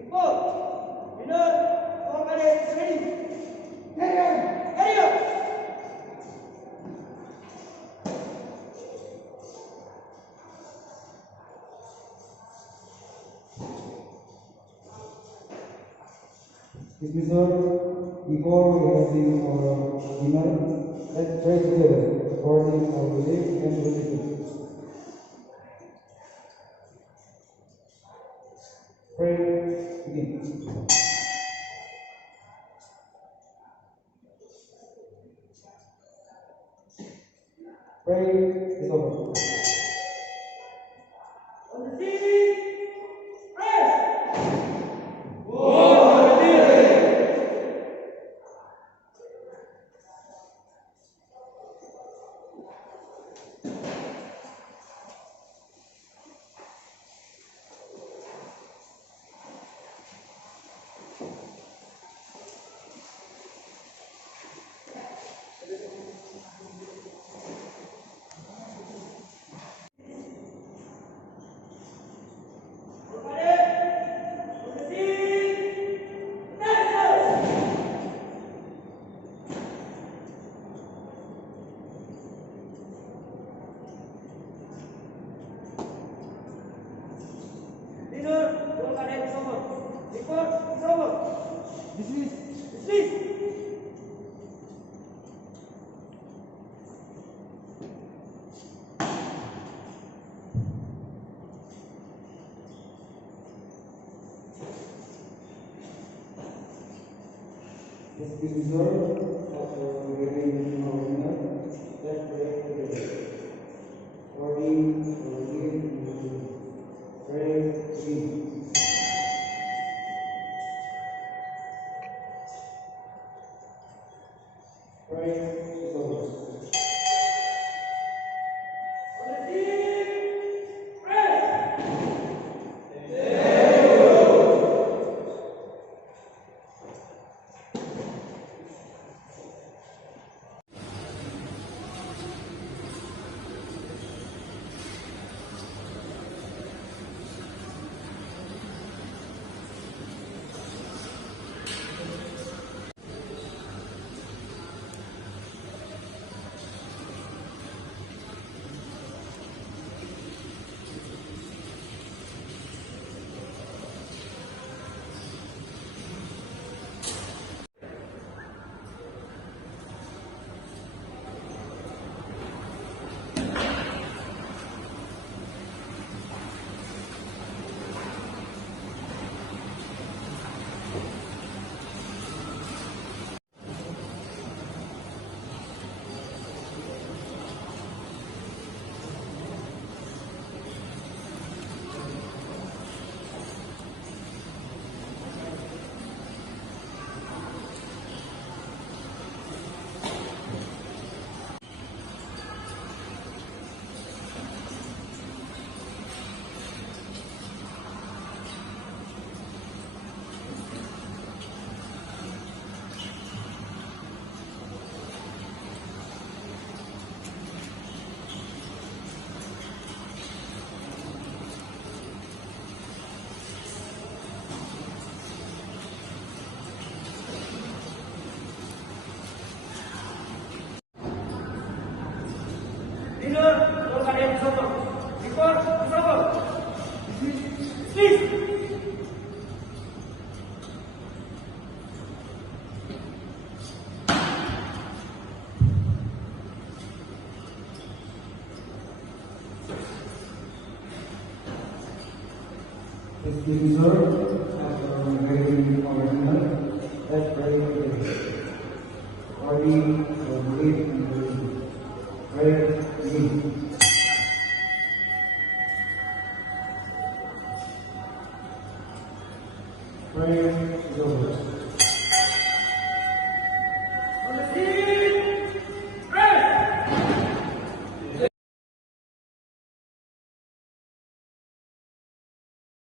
Report. Winner, all cadets ready. Carry on. Excuse me, sir. Before we have our dinner, let's pray together for our relief and religion. Pray, begin. Pray is over. On the seat. Press. Leader, roll cadets is over. Report is over. Dismiss. Dismiss. Excuse me, sir. After giving our dinner, let's pray together. For we forgive and pray, begin. Pray is over. On the seat. Press. Leader, roll cadets is over. Report is over. Dismiss. Excuse me, sir. After giving our dinner, let's pray together. For we forgive and religion. Pray, begin. Pray is over.